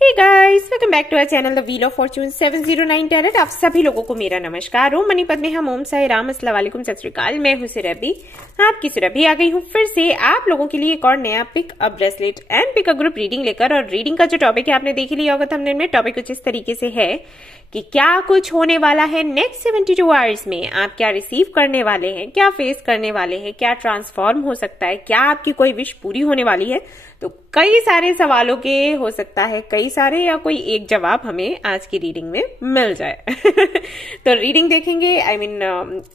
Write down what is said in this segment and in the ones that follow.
Hey guys, welcome back to our channel the wheel of fortune 709 talent. आप सभी लोगों को मेरा नमस्कार। ओम मनी पद्मे हम, ओम साई राम, अस्सलाम वालेकुम, सत श्री अकाल। मैं हूं सुरभि, आपकी सुरभि आ गई हूं फिर से आप लोगों के लिए एक और नया pick a bracelet and pick a group reading लेकर। और रीडिंग का जो टॉपिक है आपने देख ही लिया होगा थंबनेल में। टॉपिक कुछ इस तरीके से है कि क्या कुछ होने वाला है नेक्स्ट 72 आवर्स में, आप क्या रिसीव करने वाले हैं, क्या फेस करने वाले हैं, क्या ट्रांसफॉर्म हो सकता है, क्या आपकी कोई विश पूरी होने वाली है। तो कई सारे सवालों के हो सकता है कई सारे या कोई एक जवाब हमें आज की रीडिंग में मिल जाए। तो रीडिंग देखेंगे, आई मीन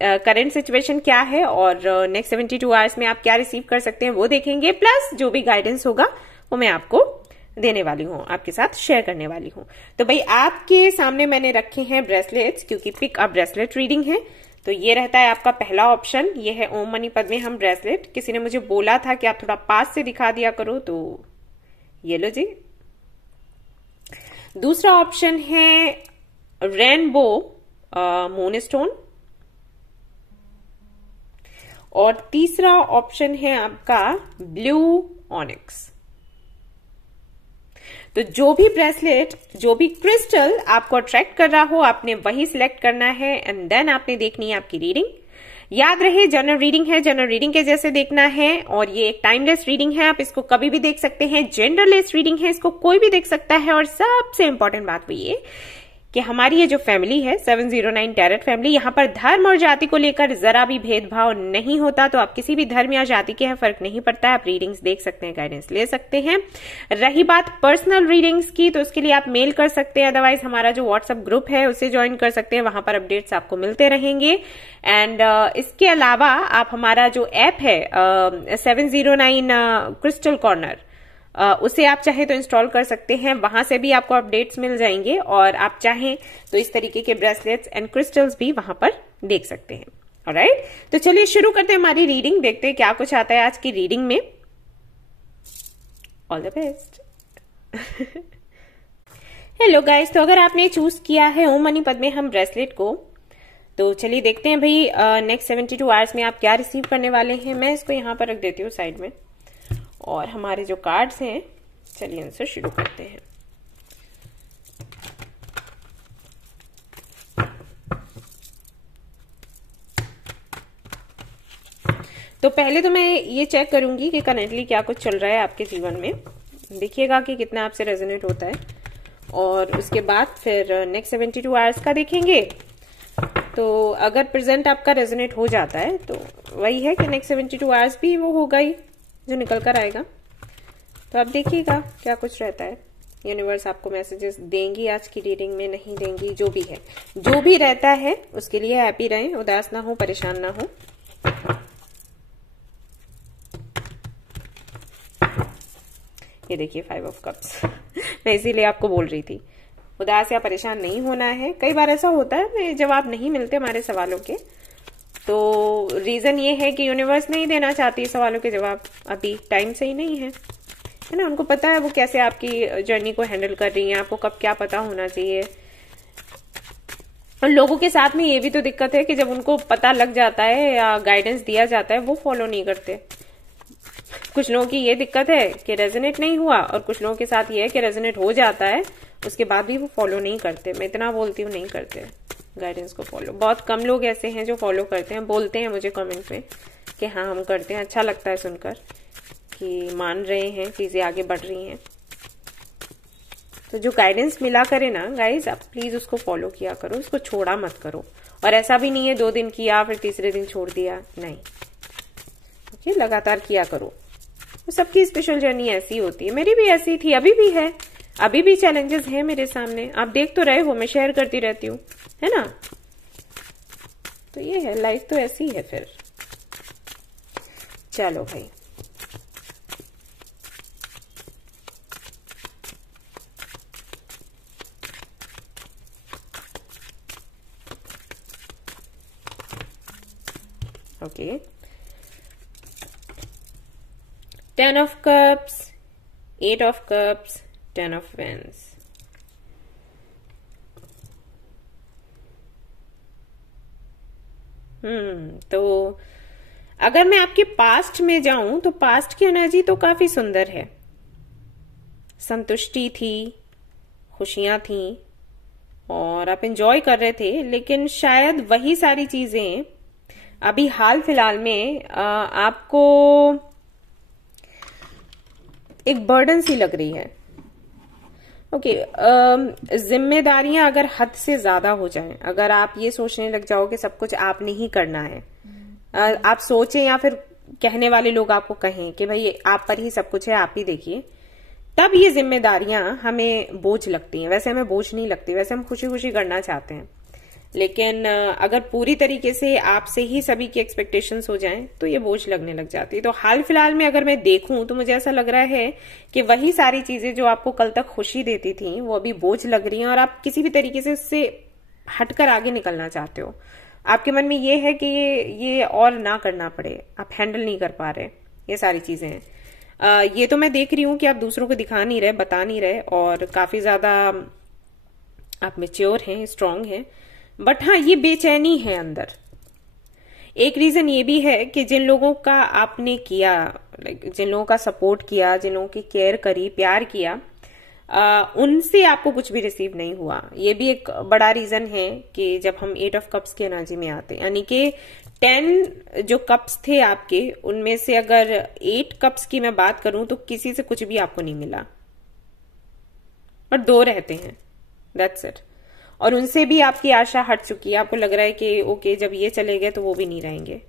करंट सिचुएशन क्या है और नेक्स्ट 72 आवर्स में आप क्या रिसीव कर सकते हैं वो देखेंगे। प्लस जो भी गाइडेंस होगा वो मैं आपको देने वाली हूँ, आपके साथ शेयर करने वाली हूँ। तो भाई आपके सामने मैंने रखे हैं ब्रेसलेट्स, क्योंकि पिक अप ब्रेसलेट रीडिंग है। तो ये रहता है आपका पहला ऑप्शन, ये है ओम मनी पद्मे हम ब्रेसलेट। किसी ने मुझे बोला था कि आप थोड़ा पास से दिखा दिया करो, तो ये लो जी। दूसरा ऑप्शन है रेनबो मून स्टोन। और तीसरा ऑप्शन है आपका ब्लू ऑनिक्स। तो जो भी ब्रेसलेट, जो भी क्रिस्टल आपको अट्रैक्ट कर रहा हो, आपने वही सिलेक्ट करना है एंड देन आपने देखनी है आपकी रीडिंग। याद रहे जनरल रीडिंग है, जनरल रीडिंग के जैसे देखना है और ये एक टाइमलेस रीडिंग है, आप इसको कभी भी देख सकते हैं। जेंडरलेस रीडिंग है, इसको कोई भी देख सकता है। और सबसे इंपॉर्टेंट बात वो ये कि हमारी ये जो फैमिली है 709 टैरेट फैमिली, यहाँ पर धर्म और जाति को लेकर जरा भी भेदभाव नहीं होता। तो आप किसी भी धर्म या जाति के हैं, फर्क नहीं पड़ता है, आप रीडिंग्स देख सकते हैं, गाइडेंस ले सकते हैं। रही बात पर्सनल रीडिंग्स की, तो उसके लिए आप मेल कर सकते हैं, अदरवाइज हमारा जो व्हाट्सएप ग्रुप है उसे ज्वाइन कर सकते हैं, वहां पर अपडेट्स आपको मिलते रहेंगे। एंड इसके अलावा आप हमारा जो ऐप है 709 क्रिस्टल कॉर्नर, उसे आप चाहे तो इंस्टॉल कर सकते हैं, वहां से भी आपको अपडेट्स मिल जाएंगे। और आप चाहें तो इस तरीके के ब्रेसलेट्स एंड क्रिस्टल्स भी वहां पर देख सकते हैं। ऑलराइट, तो चलिए शुरू करते हैं हमारी रीडिंग, देखते हैं क्या कुछ आता है आज की रीडिंग में। All the best. Hello guys, तो अगर आपने चूज किया है ओम मनी पद्मे हम ब्रेसलेट को, तो चलिए देखते हैं भाई नेक्स्ट 72 आवर्स में आप क्या रिसीव करने वाले हैं। मैं इसको यहां पर रख देती हूँ साइड में, और हमारे जो कार्ड्स हैं चलिए उनसे शुरू करते हैं। तो पहले तो मैं ये चेक करूंगी कि करंटली क्या कुछ चल रहा है आपके जीवन में, देखिएगा कि कितना आपसे रेजोनेट होता है। और उसके बाद फिर नेक्स्ट 72 आवर्स का देखेंगे। तो अगर प्रेजेंट आपका रेजोनेट हो जाता है तो वही है कि नेक्स्ट 72 आवर्स भी वो होगा ही जो निकल कर आएगा। तो आप देखिएगा क्या कुछ रहता है। यूनिवर्स आपको मैसेजेस देंगी आज की रीडिंग में, नहीं देंगी, जो भी है, जो भी रहता है उसके लिए हैप्पी रहें, उदास ना हो, परेशान ना हो। ये देखिए 5 ऑफ कप्स। मैं इसीलिए आपको बोल रही थी उदास या परेशान नहीं होना है। कई बार ऐसा होता है जवाब नहीं मिलते हमारे सवालों के, तो रीजन ये है कि यूनिवर्स नहीं देना चाहती सवालों के जवाब, अभी टाइम सही नहीं है ना। उनको पता है वो कैसे आपकी जर्नी को हैंडल कर रही हैं, आपको कब क्या पता होना चाहिए। और लोगों के साथ में ये भी तो दिक्कत है कि जब उनको पता लग जाता है या गाइडेंस दिया जाता है वो फॉलो नहीं करते। कुछ लोगों की ये दिक्कत है कि रेजोनेट नहीं हुआ, और कुछ लोगों के साथ ये है कि रेजोनेट हो जाता है उसके बाद भी वो फॉलो नहीं करते। मैं इतना बोलती हूँ, नहीं करते गाइडेंस को फॉलो। बहुत कम लोग ऐसे हैं जो फॉलो करते हैं, बोलते हैं मुझे कमेंट में कि हाँ हम करते हैं। अच्छा लगता है सुनकर कि मान रहे हैं, चीजें आगे बढ़ रही हैं। तो जो गाइडेंस मिला करे ना गाइज, आप प्लीज उसको फॉलो किया करो, उसको छोड़ा मत करो। और ऐसा भी नहीं है 2 दिन किया फिर तीसरे दिन छोड़ दिया, नहीं, ओके, लगातार किया करो। तो सबकी स्पेशल जर्नी ऐसी होती है, मेरी भी ऐसी थी, अभी भी है, अभी भी चैलेंजेस हैं मेरे सामने। आप देख तो रहे हो, मैं शेयर करती रहती हूँ, है ना। तो ये है लाइफ, तो ऐसी है फिर। चलो भाई, okay. 10 of cups, 8 of cups, 10 of wands। तो अगर मैं आपके पास्ट में जाऊं तो पास्ट की एनर्जी तो काफी सुंदर है। संतुष्टि थी, खुशियां थी और आप एंजॉय कर रहे थे, लेकिन शायद वही सारी चीजें अभी हाल फिलहाल में आपको एक बर्डन सी लग रही है। ओके, जिम्मेदारियां अगर हद से ज्यादा हो जाएं, अगर आप ये सोचने लग जाओ कि सब कुछ आपने ही करना है, आप सोचें या फिर कहने वाले लोग आपको कहें कि भाई आप पर ही सब कुछ है, आप ही देखिए, तब ये जिम्मेदारियां हमें बोझ लगती हैं। वैसे हमें बोझ नहीं लगती, वैसे हम खुशी खुशी करना चाहते हैं, लेकिन अगर पूरी तरीके से आपसे ही सभी की एक्सपेक्टेशंस हो जाएं तो ये बोझ लगने लग जाती है। तो हाल फिलहाल में अगर मैं देखूं तो मुझे ऐसा लग रहा है कि वही सारी चीजें जो आपको कल तक खुशी देती थी वो अभी बोझ लग रही हैं और आप किसी भी तरीके से उससे हटकर आगे निकलना चाहते हो। आपके मन में ये है कि ये और ना करना पड़े, आप हैंडल नहीं कर पा रहे, ये सारी चीजें हैं। ये तो मैं देख रही हूं कि आप दूसरों को दिखा नहीं रहे, बता नहीं रहे, और काफी ज्यादा आप मैच्योर हैं, स्ट्रांग हैं, बट हाँ ये बेचैनी है अंदर। एक रीजन ये भी है कि जिन लोगों का आपने किया, जिन लोगों का सपोर्ट किया, जिन लोगों की केयर करी, प्यार किया, उनसे आपको कुछ भी रिसीव नहीं हुआ। ये भी एक बड़ा रीजन है कि जब हम 8 ऑफ कप्स की एनर्जी में आते हैं, यानी कि 10 जो कप्स थे आपके, उनमें से अगर 8 कप्स की मैं बात करूं तो किसी से कुछ भी आपको नहीं मिला, और 2 रहते हैं, दैट्स इट। और उनसे भी आपकी आशा हट चुकी है, आपको लग रहा है कि ओके जब ये चले गए तो वो भी नहीं रहेंगे,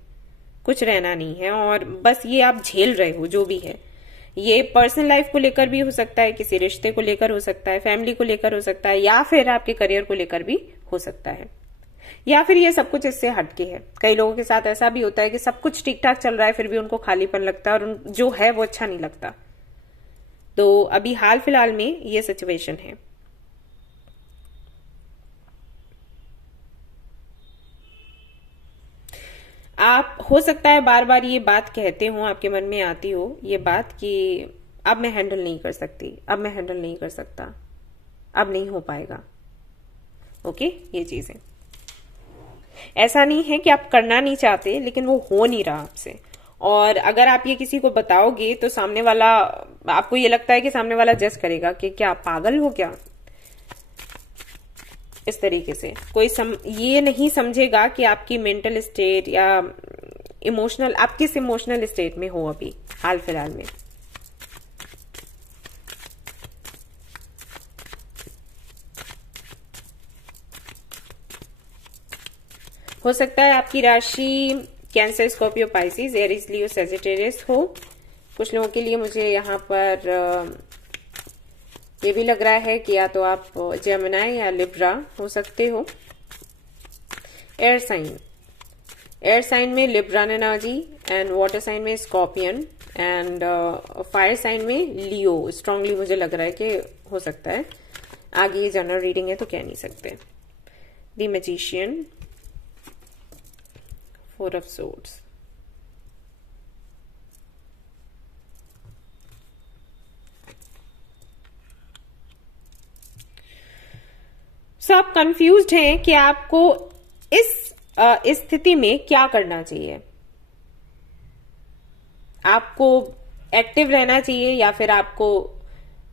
कुछ रहना नहीं है, और बस ये आप झेल रहे हो जो भी है। ये पर्सनल लाइफ को लेकर भी हो सकता है, किसी रिश्ते को लेकर हो सकता है, फैमिली को लेकर हो सकता है, या फिर आपके करियर को लेकर भी हो सकता है, या फिर ये सब कुछ इससे हटके है। कई लोगों के साथ ऐसा भी होता है कि सब कुछ ठीक ठाक चल रहा है फिर भी उनको खालीपन लगता है और जो है वो अच्छा नहीं लगता। तो अभी हाल फिलहाल में ये सिचुएशन है। आप हो सकता है बार बार ये बात कहते हो, आपके मन में आती हो ये बात कि अब मैं हैंडल नहीं कर सकती, अब मैं हैंडल नहीं कर सकता, अब नहीं हो पाएगा। ओके, ये चीजें ऐसा नहीं है कि आप करना नहीं चाहते, लेकिन वो हो नहीं रहा आपसे। और अगर आप ये किसी को बताओगे तो सामने वाला, आपको ये लगता है कि सामने वाला जज करेगा कि क्या पागल हो क्या, इस तरीके से कोई ये नहीं समझेगा कि आपकी मेंटल स्टेट या इमोशनल, आप किस इमोशनल स्टेट में हो अभी हाल फिलहाल में। हो सकता है आपकी राशि कैंसर, स्कॉर्पियो, पाइसिस, एरीज, लियो, सेजिटेरियस हो। कुछ लोगों के लिए मुझे यहाँ पर ये भी लग रहा है कि या तो आप जेमिनी या लिब्रा हो सकते हो। एयर साइन में Libra energy, and water sign में स्कॉर्पियन, एंड फायर साइन में लियो स्ट्रांगली मुझे लग रहा है कि हो सकता है। आगे ये जनरल रीडिंग है तो कह नहीं सकते। द मैजिशियन, 4 ऑफ सोर्ड्स, आप कंफ्यूज्ड हैं कि आपको इस स्थिति में क्या करना चाहिए। आपको एक्टिव रहना चाहिए या फिर आपको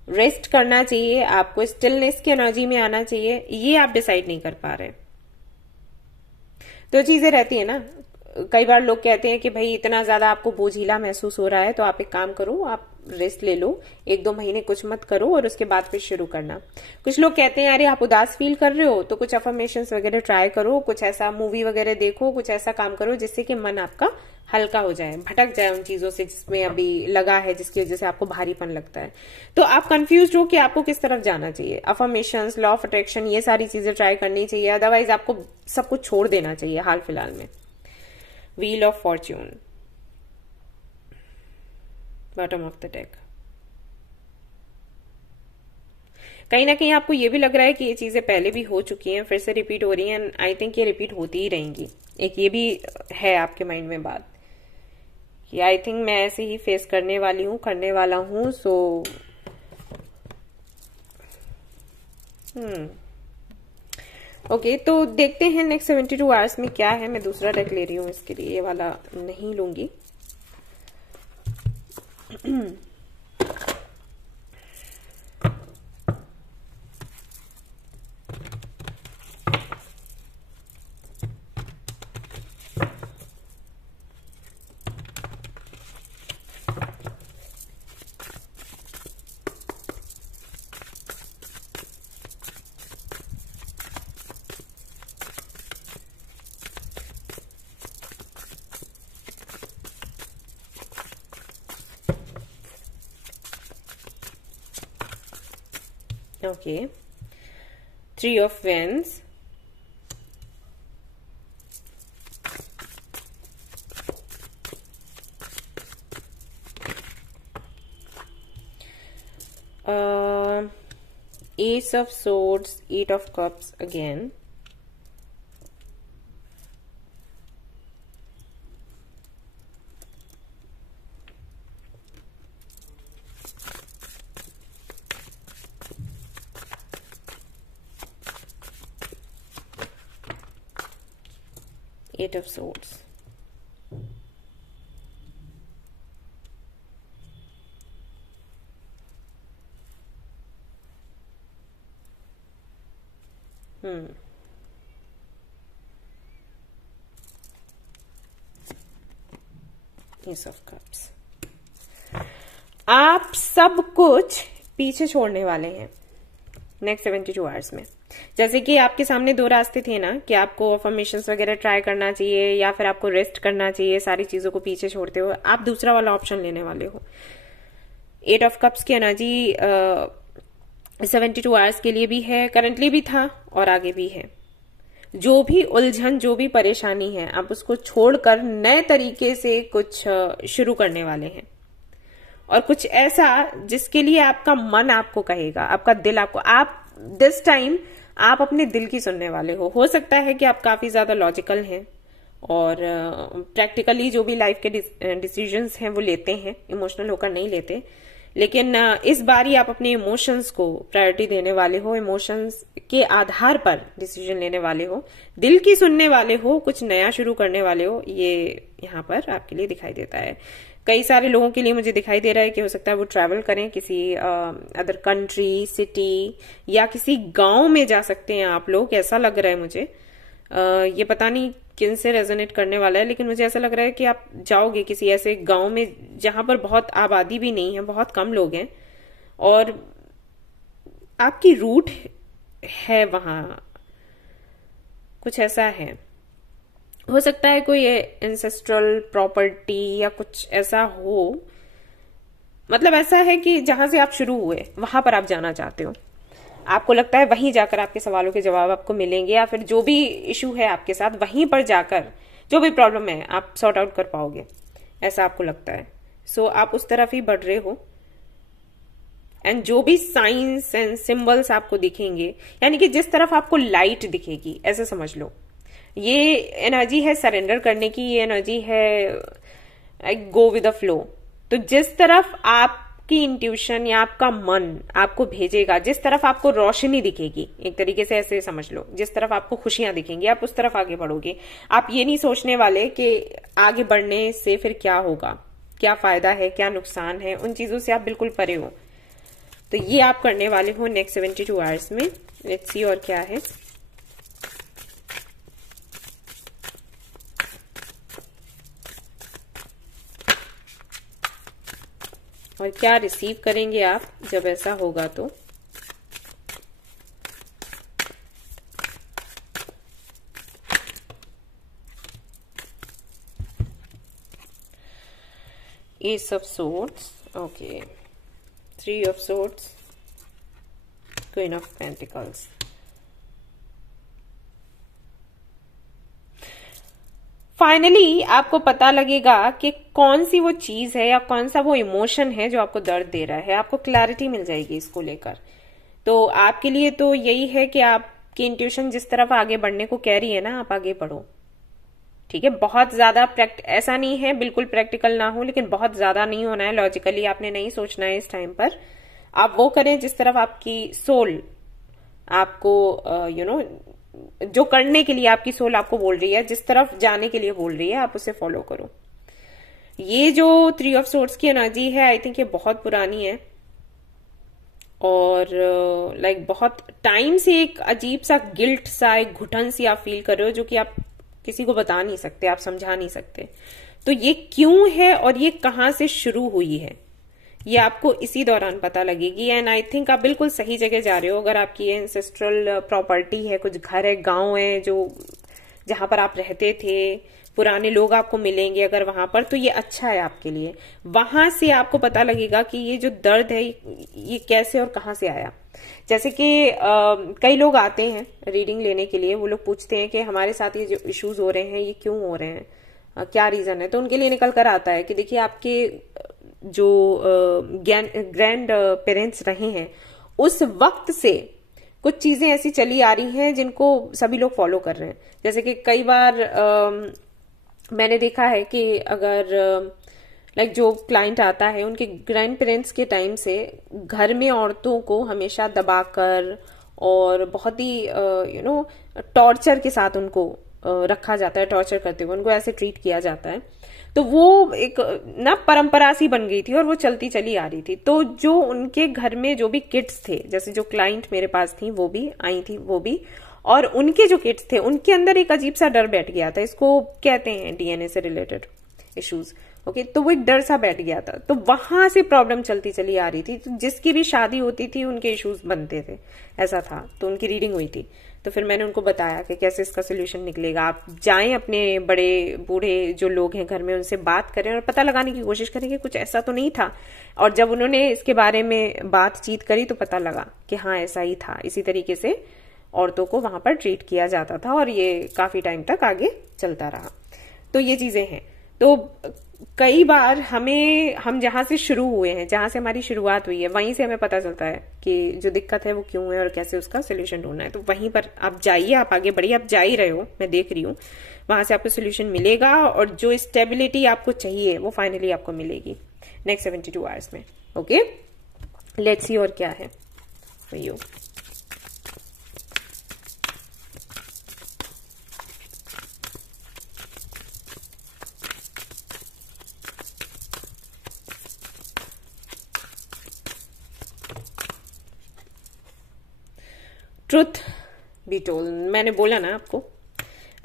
रेस्ट करना चाहिए, आपको स्टिलनेस की एनर्जी में आना चाहिए, ये आप डिसाइड नहीं कर पा रहे। तो चीजें रहती है ना, कई बार लोग कहते हैं कि भाई इतना ज्यादा आपको बोझिला महसूस हो रहा है तो आप एक काम करो, आप रेस्ट ले लो, 1-2 महीने कुछ मत करो और उसके बाद फिर शुरू करना। कुछ लोग कहते हैं अरे आप उदास फील कर रहे हो तो कुछ अफर्मेशंस वगैरह ट्राई करो, कुछ ऐसा मूवी वगैरह देखो, कुछ ऐसा काम करो जिससे कि मन आपका हल्का हो जाए, भटक जाए उन चीजों से जिसमें अभी लगा है, जिसकी वजह से आपको भारीपन लगता है। तो आप कंफ्यूज हो कि आपको किस तरफ जाना चाहिए। अफर्मेशंस, लॉ ऑफ अट्रैक्शन, ये सारी चीजें ट्राई करनी चाहिए, अदरवाइज आपको सब कुछ छोड़ देना चाहिए हाल फिलहाल में। Wheel of Fortune, bottom of the deck. कहीं ना कहीं आपको ये भी लग रहा है कि ये चीजें पहले भी हो चुकी हैं, फिर से रिपीट हो रही हैं, एंड आई थिंक ये रिपीट होती ही रहेंगी। एक ये भी है आपके माइंड में बात कि आई थिंक मैं ऐसे ही फेस करने वाली हूं, करने वाला हूं। सो ओके, तो देखते हैं नेक्स्ट 72 आवर्स में क्या है। मैं दूसरा डेक ले रही हूँ इसके लिए, ये वाला नहीं लूंगी। Okay, 3 of Wands, Ace of Swords, 8 of Cups again, Eight of Swords. Ace of Cups. आप सब कुछ पीछे छोड़ने वाले हैं नेक्स्ट 72 आवर्स में। जैसे कि आपके सामने 2 रास्ते थे ना, कि आपको अफर्मेशंस वगैरह ट्राई करना चाहिए या फिर आपको रेस्ट करना चाहिए, सारी चीजों को पीछे छोड़ते हुए आप दूसरा वाला ऑप्शन लेने वाले हो। 8 ऑफ कप्स की एनर्जी 72 आवर्स के लिए भी है, करंटली भी था और आगे भी है। जो भी उलझन, जो भी परेशानी है, आप उसको छोड़कर नए तरीके से कुछ शुरू करने वाले हैं, और कुछ ऐसा जिसके लिए आपका मन आपको कहेगा, आपका दिल आपको, आप दिस टाइम आप अपने दिल की सुनने वाले हो सकता है कि आप काफी ज्यादा लॉजिकल हैं और प्रैक्टिकली जो भी लाइफ के डिसीजंस हैं वो लेते हैं, इमोशनल होकर नहीं लेते, लेकिन इस बार ही आप अपने इमोशंस को प्रायोरिटी देने वाले हो, इमोशंस के आधार पर डिसीजन लेने वाले हो, दिल की सुनने वाले हो, कुछ नया शुरू करने वाले हो। ये यहाँ पर आपके लिए दिखाई देता है। कई सारे लोगों के लिए मुझे दिखाई दे रहा है कि हो सकता है वो ट्रैवल करें किसी अदर कंट्री, सिटी या किसी गांव में जा सकते हैं आप लोग, ऐसा लग रहा है मुझे। ये पता नहीं किन से रेजोनेट करने वाला है, लेकिन मुझे ऐसा लग रहा है कि आप जाओगे किसी ऐसे गांव में जहां पर बहुत आबादी भी नहीं है, बहुत कम लोग हैं और आपकी रूट है वहां, कुछ ऐसा है। हो सकता है कोई एंसेस्ट्रल प्रॉपर्टी या कुछ ऐसा हो, मतलब ऐसा है कि जहां से आप शुरू हुए वहां पर आप जाना चाहते हो, आपको लगता है वहीं जाकर आपके सवालों के जवाब आपको मिलेंगे, या फिर जो भी इशू है आपके साथ वहीं पर जाकर जो भी प्रॉब्लम है आप सॉर्ट आउट कर पाओगे, ऐसा आपको लगता है। सो आप उस तरफ ही बढ़ रहे हो, एंड जो भी साइंस एंड सिंबल्स आपको दिखेंगे, यानी कि जिस तरफ आपको लाइट दिखेगी, ऐसे समझ लो, ये एनर्जी है सरेंडर करने की, ये एनर्जी है गो विद द फ्लो। तो जिस तरफ आपकी इंट्यूशन या आपका मन आपको भेजेगा, जिस तरफ आपको रोशनी दिखेगी, एक तरीके से ऐसे समझ लो, जिस तरफ आपको खुशियां दिखेंगी आप उस तरफ आगे बढ़ोगे। आप ये नहीं सोचने वाले कि आगे बढ़ने से फिर क्या होगा, क्या फायदा है, क्या नुकसान है, उन चीजों से आप बिल्कुल परे हो। तो ये आप करने वाले हो नेक्स्ट 72 आवर्स में। लेट्स सी और क्या है। और क्या रिसीव करेंगे आप जब ऐसा होगा तो। Ace of Swords, okay, 3 of Swords, Queen of Pentacles. Finally आपको पता लगेगा कि कौन सी वो चीज है या कौन सा वो इमोशन है जो आपको दर्द दे रहा है, आपको क्लैरिटी मिल जाएगी इसको लेकर। तो आपके लिए तो यही है कि आपकी इंट्यूशन जिस तरफ आगे बढ़ने को कह रही है ना, आप आगे बढ़ो, ठीक है। बहुत ज्यादा ऐसा नहीं है बिल्कुल प्रैक्टिकल ना हो, लेकिन बहुत ज्यादा नहीं होना है, लॉजिकली आपने नहीं सोचना है इस टाइम पर। आप वो करें जिस तरफ आपकी सोल आपको जो करने के लिए आपकी सोल आपको बोल रही है, जिस तरफ जाने के लिए बोल रही है, आप उसे फॉलो करो। ये जो 3 ऑफ सोर्ड्स की एनर्जी है, आई थिंक ये बहुत पुरानी है और लाइक बहुत टाइम से एक अजीब सा गिल्ट सा, एक घुटन सी आप फील कर रहे हो, जो कि आप किसी को बता नहीं सकते, आप समझा नहीं सकते। तो ये क्यों है और ये कहां से शुरू हुई है, ये आपको इसी दौरान पता लगेगी। एंड आई थिंक आप बिल्कुल सही जगह जा रहे हो। अगर आपकी एंसेस्ट्रल प्रॉपर्टी है, कुछ घर है, गांव है, जो जहां पर आप रहते थे, पुराने लोग आपको मिलेंगे अगर वहां पर, तो ये अच्छा है आपके लिए। वहां से आपको पता लगेगा कि ये जो दर्द है ये कैसे और कहां से आया। जैसे कि कई लोग आते हैं रीडिंग लेने के लिए, वो लोग पूछते हैं कि हमारे साथ ये जो इश्यूज हो रहे हैं ये क्यों हो रहे हैं, क्या रीजन है। तो उनके लिए निकल कर आता है कि देखिए आपके जो ग्रैंड पेरेंट्स रहे हैं उस वक्त से कुछ चीजें ऐसी चली आ रही हैं जिनको सभी लोग फॉलो कर रहे हैं। जैसे कि कई बार मैंने देखा है कि अगर लाइक जो क्लाइंट आता है उनके ग्रैंड पेरेंट्स के टाइम से घर में औरतों को हमेशा दबाकर और बहुत ही टॉर्चर के साथ उनको रखा जाता है, टॉर्चर करते हुए उनको ऐसे ट्रीट किया जाता है। तो वो एक ना परंपरा सी बन गई थी और वो चलती चली आ रही थी। तो जो उनके घर में जो भी किड्स थे, जैसे जो क्लाइंट मेरे पास थी वो भी आई थी, वो भी, और उनके जो किड्स थे उनके अंदर एक अजीब सा डर बैठ गया था। इसको कहते हैं डीएनए से रिलेटेड इश्यूज। ओके, तो वो एक डर सा बैठ गया था, तो वहां से प्रॉब्लम चलती चली आ रही थी। तो जिसकी भी शादी होती थी उनके इश्यूज बनते थे, ऐसा था। तो उनकी रीडिंग हुई थी, तो फिर मैंने उनको बताया कि कैसे इसका सोल्यूशन निकलेगा। आप जाएं अपने बड़े बूढ़े जो लोग हैं घर में, उनसे बात करें और पता लगाने की कोशिश करें कि कुछ ऐसा तो नहीं था। और जब उन्होंने इसके बारे में बातचीत करी तो पता लगा कि हाँ ऐसा ही था। इसी तरीके से औरतों को वहां पर ट्रीट किया जाता था और ये काफी टाइम तक आगे चलता रहा। तो ये चीजें हैं। तो कई बार हम जहां से शुरू हुए हैं, जहां से हमारी शुरुआत हुई है, वहीं से हमें पता चलता है कि जो दिक्कत है वो क्यों है और कैसे उसका सोल्यूशन ढूंढना है। तो वहीं पर आप जाइए, आप आगे बढ़िए, आप जा ही रहे हो, मैं देख रही हूँ, वहां से आपको सोल्यूशन मिलेगा और जो स्टेबिलिटी आपको चाहिए वो फाइनली आपको मिलेगी नेक्स्ट 72 आवर्स में। ओके, लेट्स सी और क्या है for you. Truth be told, मैंने बोला ना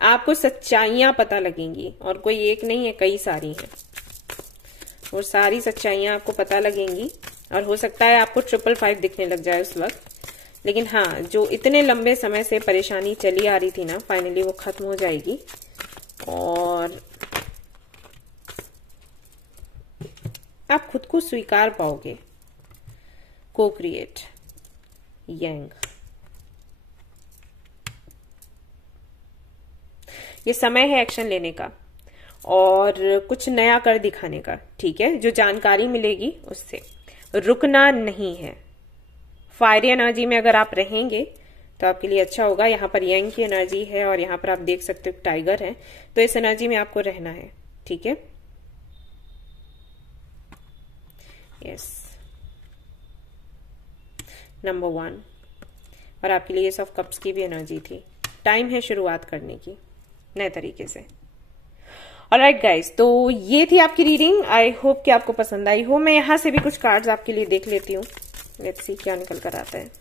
आपको सच्चाइयां पता लगेंगी, और कोई एक नहीं है, कई सारी हैं, और सारी सच्चाइयां आपको पता लगेंगी। और हो सकता है आपको 555 दिखने लग जाए उस वक्त, लेकिन हाँ, जो इतने लंबे समय से परेशानी चली आ रही थी ना, फाइनली वो खत्म हो जाएगी और आप खुद को स्वीकार पाओगे। को क्रिएट यंग, ये समय है एक्शन लेने का और कुछ नया कर दिखाने का। ठीक है, जो जानकारी मिलेगी उससे रुकना नहीं है। फायरी एनर्जी में अगर आप रहेंगे तो आपके लिए अच्छा होगा। यहाँ पर यंग की एनर्जी है और यहाँ पर आप देख सकते हो टाइगर है, तो इस एनर्जी में आपको रहना है। ठीक है, यस, नंबर 1। और आपके लिए एस ऑफ कप्स की भी एनर्जी थी। टाइम है शुरुआत करने की नए तरीके से। ऑलराइट गाइस, तो ये थी आपकी रीडिंग। आई होप कि आपको पसंद आई हो। मैं यहां से भी कुछ कार्ड्स आपके लिए देख लेती हूँ। लेट्स सी क्या निकल कर आता है।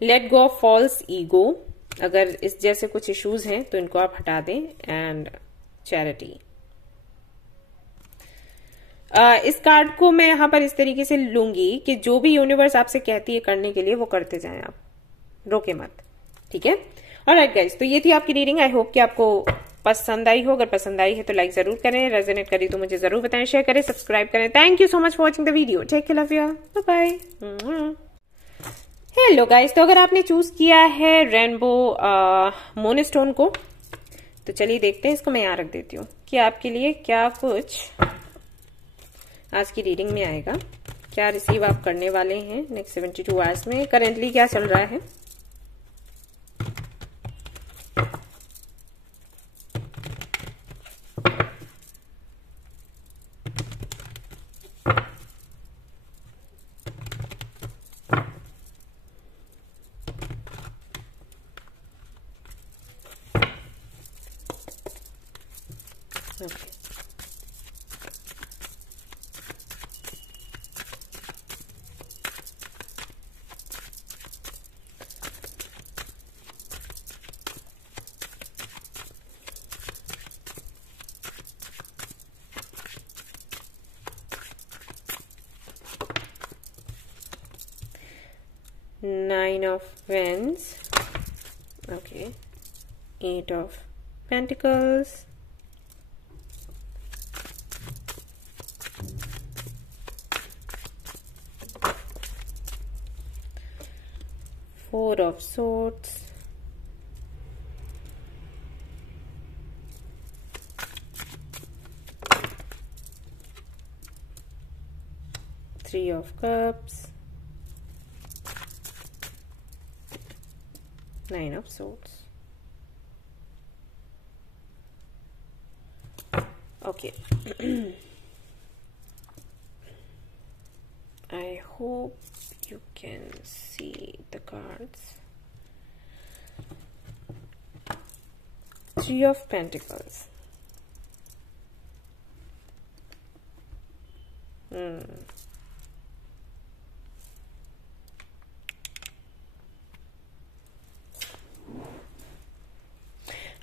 Let go of false ego, अगर इस जैसे कुछ इश्यूज हैं तो इनको आप हटा दें। एंड चैरिटी, इस कार्ड को मैं यहां पर इस तरीके से लूंगी कि जो भी यूनिवर्स आपसे कहती है करने के लिए वो करते जाएं, आप रोके मत। ठीक है, ऑलराइट गाइस, तो ये थी आपकी रीडिंग। आई होप कि आपको पसंद आई हो। अगर पसंद आई है तो लाइक जरूर करें, रेजोनेट करी तो मुझे जरूर बताएं, शेयर करें, सब्सक्राइब करें। Thank you so much for watching the video. Take care, love you, bye bye. Hello guys, तो अगर आपने चूज किया है रेनबो मोनस्टोन को, तो चलिए देखते हैं। इसको मैं यहाँ रख देती हूँ कि आपके लिए क्या कुछ आज की रीडिंग में आएगा, क्या रिसीव आप करने वाले हैं नेक्स्ट 72 आवर्स में, करेंटली क्या चल रहा है। Okay. Nine of Wands, okay, 8 of Pentacles, 4 of swords, Three of Cups, Nine of Swords. Okay. I hope you can see the cards. Three of Pentacles.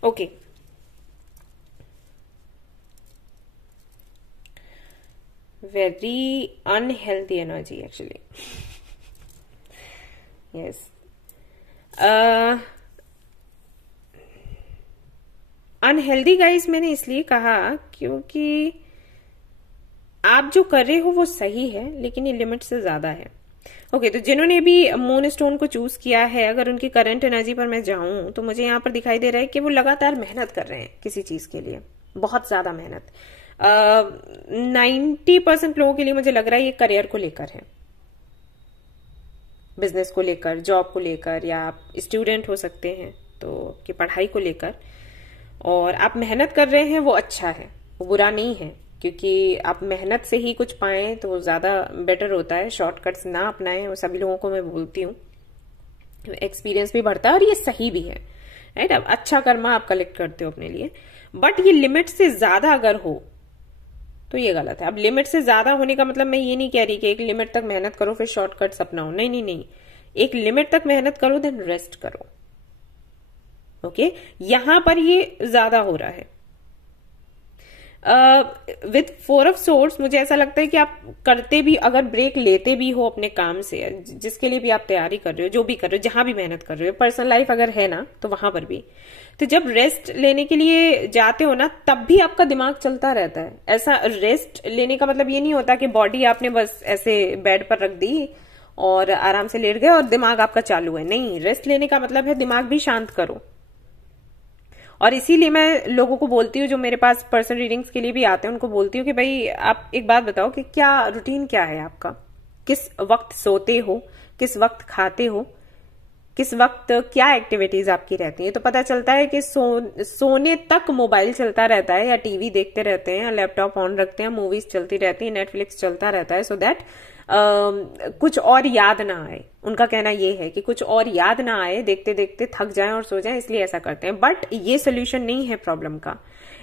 Okay. Very unhealthy energy actually. Yes. Unhealthy guys मैंने इसलिए कहा क्योंकि आप जो कर रहे हो वो सही है, लेकिन ये लिमिट से ज्यादा है. ओके, तो जिन्होंने भी मून स्टोन को चूज किया है, अगर उनकी करंट एनर्जी पर मैं जाऊं तो मुझे यहाँ पर दिखाई दे रहा है कि वो लगातार मेहनत कर रहे हैं किसी चीज के लिए, बहुत ज्यादा मेहनत. 90% लोगों के लिए मुझे लग रहा है ये करियर को लेकर है, बिजनेस को लेकर, जॉब को लेकर, या आप स्टूडेंट हो सकते हैं तो आपकी पढ़ाई को लेकर. और आप मेहनत कर रहे हैं वो अच्छा है, वो बुरा नहीं है, क्योंकि आप मेहनत से ही कुछ पाएं तो ज्यादा बेटर होता है. शॉर्टकट्स ना अपनाएं, वो सभी लोगों को मैं बोलती हूँ. एक्सपीरियंस भी बढ़ता है और ये सही भी है, राइट. अब अच्छा कर्मा आप कलेक्ट करते हो अपने लिए, बट ये लिमिट से ज्यादा अगर हो तो ये गलत है. अब लिमिट से ज्यादा होने का मतलब मैं ये नहीं कह रही कि एक लिमिट तक मेहनत करो फिर शॉर्टकट्स अपनाओ. नहीं नहीं नहीं, एक लिमिट तक मेहनत करो देन रेस्ट करो. ओके, यहां पर ये ज्यादा हो रहा है. विथ 4 ऑफ सोर्ड्स मुझे ऐसा लगता है कि आप करते भी, अगर ब्रेक लेते भी हो अपने काम से, जिसके लिए भी आप तैयारी कर रहे हो, जो भी कर रहे हो, जहां भी मेहनत कर रहे हो, पर्सनल लाइफ अगर है ना तो वहां पर भी, तो जब रेस्ट लेने के लिए जाते हो ना तब भी आपका दिमाग चलता रहता है. ऐसा रेस्ट लेने का मतलब ये नहीं होता कि बॉडी आपने बस ऐसे बेड पर रख दी और आराम से लेट गए और दिमाग आपका चालू है. नहीं, रेस्ट लेने का मतलब है दिमाग भी शांत करो. और इसीलिए मैं लोगों को बोलती हूँ जो मेरे पास पर्सनल रीडिंग्स के लिए भी आते हैं, उनको बोलती हूँ कि भाई आप एक बात बताओ कि क्या रूटीन क्या है आपका, किस वक्त सोते हो, किस वक्त खाते हो, किस वक्त क्या एक्टिविटीज आपकी रहती है. तो पता चलता है कि सोने तक मोबाइल चलता रहता है, या टीवी देखते रहते हैं, या लैपटॉप ऑन रखते हैं, मूवीज चलती रहती है, नेटफ्लिक्स चलता रहता है, सो दैट कुछ और याद ना आए. उनका कहना यह है कि कुछ और याद ना आए, देखते देखते थक जाएं और सो जाएं, इसलिए ऐसा करते हैं. बट ये सोल्यूशन नहीं है प्रॉब्लम का.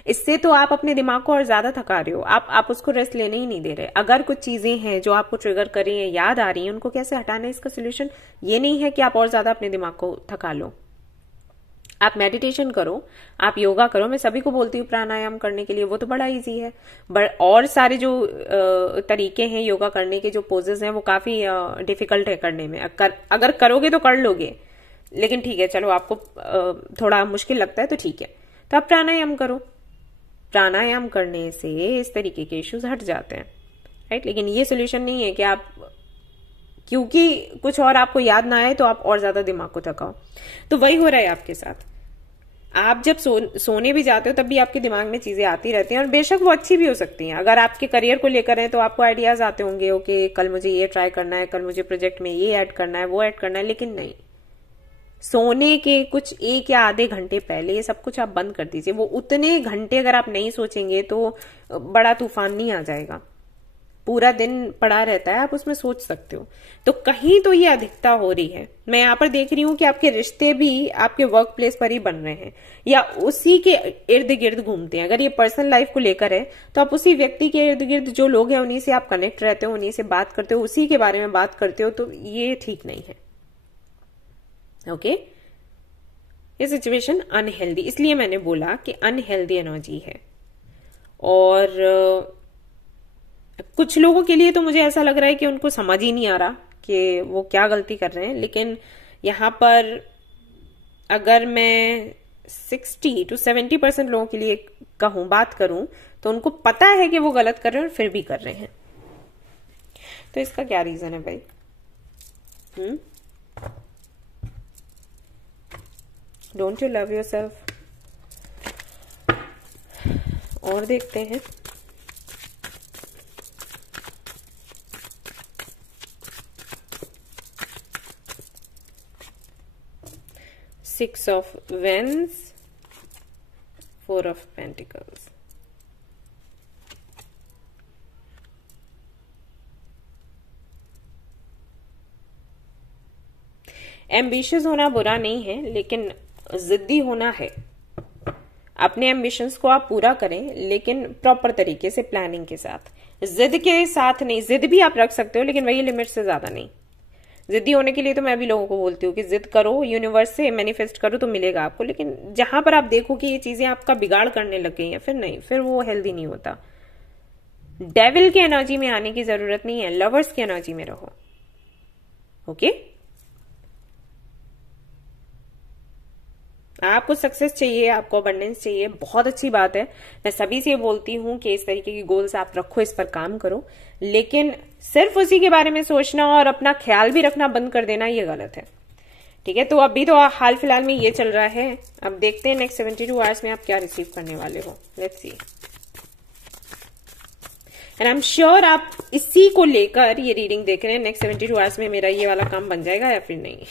इससे तो आप अपने दिमाग को और ज्यादा थका रहे हो. आप उसको रेस्ट लेने ही नहीं दे रहे. अगर कुछ चीजें हैं जो आपको ट्रिगर कर रही हैं, याद आ रही हैं, उनको कैसे हटाना है, इसका सोल्यूशन ये नहीं है कि आप और ज्यादा अपने दिमाग को थका लो. आप मेडिटेशन करो, आप योगा करो. मैं सभी को बोलती हूँ प्राणायाम करने के लिए, वो तो बड़ा इजी है. बट और सारे जो तरीके हैं योगा करने के, जो पोजेस हैं, वो काफी डिफिकल्ट है करने में. अगर करोगे तो कर लोगे, लेकिन ठीक है, चलो आपको थोड़ा मुश्किल लगता है तो ठीक है, तो आप प्राणायाम करो. प्राणायाम करने से इस तरीके के इश्यूज हट जाते हैं, राइट. लेकिन ये सोल्यूशन नहीं है कि आप क्योंकि कुछ और आपको याद ना आए तो आप और ज्यादा दिमाग को थकाओ. तो वही हो रहा है आपके साथ. आप जब सोने भी जाते हो तब भी आपके दिमाग में चीजें आती रहती हैं, और बेशक वो अच्छी भी हो सकती हैं. अगर आपके करियर को लेकर है तो आपको आइडियाज आते होंगे, ओके कल मुझे ये ट्राई करना है, कल मुझे प्रोजेक्ट में ये ऐड करना है, वो ऐड करना है. लेकिन नहीं, सोने के कुछ 1 या आधे घंटे पहले ये सब कुछ आप बंद कर दीजिए. वो उतने घंटे अगर आप नहीं सोचेंगे तो बड़ा तूफान नहीं आ जाएगा. पूरा दिन पड़ा रहता है, आप उसमें सोच सकते हो. तो कहीं तो ये अधिकता हो रही है. मैं यहाँ पर देख रही हूँ कि आपके रिश्ते भी आपके वर्क प्लेस पर ही बन रहे हैं, या उसी के इर्द गिर्द घूमते हैं. अगर ये पर्सनल लाइफ को लेकर है तो आप उसी व्यक्ति के इर्द गिर्द जो लोग हैं उन्हीं से आप कनेक्ट रहते हो, उन्हीं से बात करते हो, उसी के बारे में बात करते हो. तो ये ठीक नहीं है. ओके, ये सिचुएशन अनहेल्दी, इसलिए मैंने बोला कि अनहेल्दी एनर्जी है. और कुछ लोगों के लिए तो मुझे ऐसा लग रहा है कि उनको समझ ही नहीं आ रहा कि वो क्या गलती कर रहे हैं. लेकिन यहां पर अगर मैं 60 to 70% लोगों के लिए कहूं, बात करूं, तो उनको पता है कि वो गलत कर रहे हैं और फिर भी कर रहे हैं. तो इसका क्या रीजन है भाई? Don't you love yourself? और देखते हैं। Six of wands, four of pentacles. Ambitious होना बुरा नहीं है, लेकिन जिद्दी होना है। अपने एम्बिशंस को आप पूरा करें, लेकिन प्रॉपर तरीके से, प्लानिंग के साथ। जिद के साथ नहीं, जिद भी आप रख सकते हो लेकिन वही लिमिट से ज्यादा नहीं। जिद्दी होने के लिए तो मैं भी लोगों को बोलती हूँ कि जिद करो, यूनिवर्स से मैनिफेस्ट करो तो मिलेगा आपको, लेकिन जहां पर आप देखो कि ये चीजें आपका बिगाड़ करने लग गई हैं, फिर नहीं, फिर वो हेल्दी नहीं होता। डेविल की एनर्जी में आने की जरूरत नहीं है, लवर्स की एनर्जी में रहो। ओके? आपको सक्सेस चाहिए, आपको अबंडेंस चाहिए, बहुत अच्छी बात है। मैं सभी से बोलती हूं कि इस तरीके की गोल्स आप रखो, इस पर काम करो, लेकिन सिर्फ उसी के बारे में सोचना और अपना ख्याल भी रखना बंद कर देना, ये गलत है। ठीक है? तो अभी तो हाल फिलहाल में ये चल रहा है। अब देखते हैं नेक्स्ट 72 आवर्स में आप क्या रिसीव करने वाले हो। Let's see. And I am sure आप इसी को लेकर ये रीडिंग देख रहे हैं, नेक्स्ट 72 आवर्स में मेरा ये वाला काम बन जाएगा या फिर नहीं।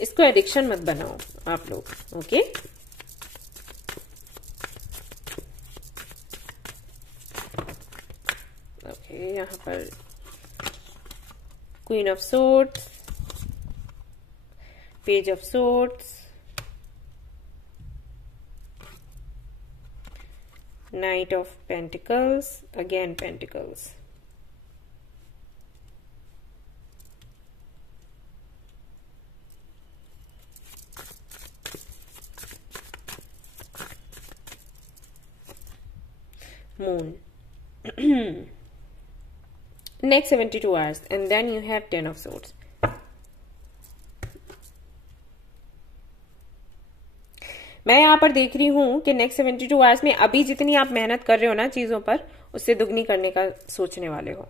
इसको एडिक्शन मत बनाओ आप लोग। ओके? ओके, यहां पर queen of swords, page of swords, night of pentacles, again pentacles, moon. Next 72 hours and then you have 10 of swords. मैं यहां पर देख रही हूं कि नेक्स्ट 72 आवर्स में अभी जितनी आप मेहनत कर रहे हो ना चीजों पर, उससे दुगनी करने का सोचने वाले हो।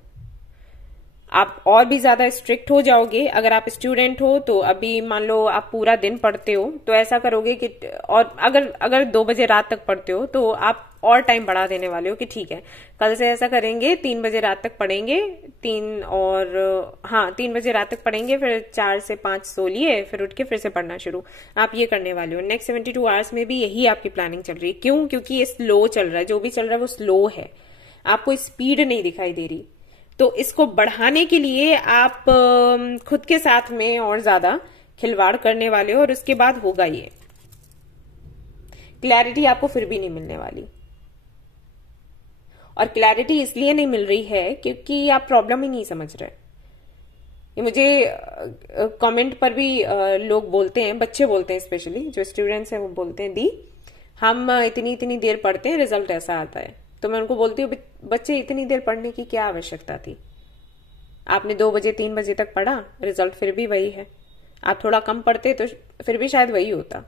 आप और भी ज्यादा स्ट्रिक्ट हो जाओगे। अगर आप स्टूडेंट हो तो अभी मान लो आप पूरा दिन पढ़ते हो तो ऐसा करोगे कि, और अगर 2 बजे रात तक पढ़ते हो तो आप और टाइम बढ़ा देने वाले हो कि ठीक है कल से ऐसा करेंगे, 3 बजे रात तक पढ़ेंगे, 3 बजे रात तक पढ़ेंगे, फिर 4 से 5 सो लिए, फिर उठ के फिर से पढ़ना शुरू। आप ये करने वाले हो। नेक्स्ट 72 आवर्स में भी यही आपकी प्लानिंग चल रही है। क्यों? क्योंकि ये स्लो चल रहा है, जो भी चल रहा है वो स्लो है, आपको स्पीड नहीं दिखाई दे रही। तो इसको बढ़ाने के लिए आप खुद के साथ में और ज्यादा खिलवाड़ करने वाले हो, और उसके बाद होगा ये क्लैरिटी आपको फिर भी नहीं मिलने वाली। और क्लैरिटी इसलिए नहीं मिल रही है क्योंकि आप प्रॉब्लम ही नहीं समझ रहे। ये मुझे कमेंट पर भी लोग बोलते हैं, बच्चे बोलते हैं, स्पेशली जो स्टूडेंट्स हैं वो बोलते हैं, दी हम इतनी देर पढ़ते हैं, रिजल्ट ऐसा आता है। तो मैं उनको बोलती हूँ बच्चे इतनी देर पढ़ने की क्या आवश्यकता थी? आपने 2 बजे 3 बजे तक पढ़ा, रिजल्ट फिर भी वही है। आप थोड़ा कम पढ़ते तो फिर भी शायद वही होता।